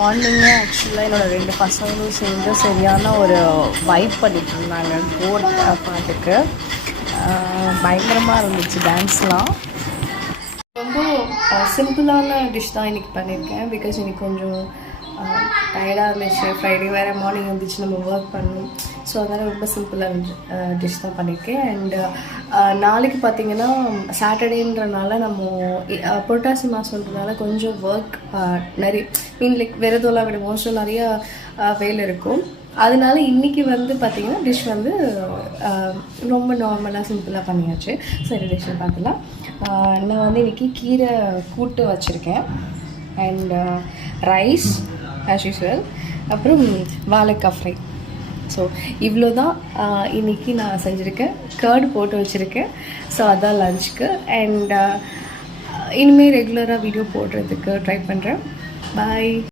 மார்னிங்கே ஆக்சுவலாக என்னோடய 2 பசங்களும் சேர்ந்து சரியான ஒரு வைப் பண்ணிட்டு இருந்தாங்க கோட் பாட்டுக்கு. பயங்கரமாக இருந்துச்சு டான்ஸ்லாம். ரொம்ப சிம்பிளான டிஷ் தான் இன்றைக்கி பண்ணியிருக்கேன். பிகாஸ் இன்றைக்கி கொஞ்சம் டயர்டாக இருந்துச்சு. ஃப்ரைடே வேறு மார்னிங் வந்துச்சு, நம்ம ஒர்க் பண்ணணும். ஸோ அதனால் ரொம்ப சிம்பிளாக டிஷ் தான் பண்ணியிருக்கேன். அண்டு நாளைக்கு பார்த்திங்கன்னா சாட்டர்டேன்றனால நம்ம புரட்டாசி மாதம்ன்றனால கொஞ்சம் ஒர்க் நிறைய லைக் விரதம்லாம் விடுவோம். ஸோ நிறையா வேலை இருக்கும். அதனால இன்றைக்கி வந்து பார்த்திங்கன்னா டிஷ் வந்து ரொம்ப நார்மலாக சிம்பிளாக பண்ணியாச்சு. சரி, டிஷ்ஷை பார்க்கலாம். நான் வந்து இன்றைக்கி கீரை கூட்டு வச்சுருக்கேன். அண்ட் ரைஸ் ஆஸ் யூஸ்வல், அப்புறம் வாழைக்காய் ஃப்ரை. ஸோ இவ்வளோ தான் இன்றைக்கி நான் செஞ்சுருக்கேன். கர்டு போட்டு வச்சுருக்கேன். ஸோ அதான் லஞ்சுக்கு. அண்ட் இனிமேல் ரெகுலராக வீடியோ போடுறதுக்கு ட்ரை பண்ணுறேன். பாய்.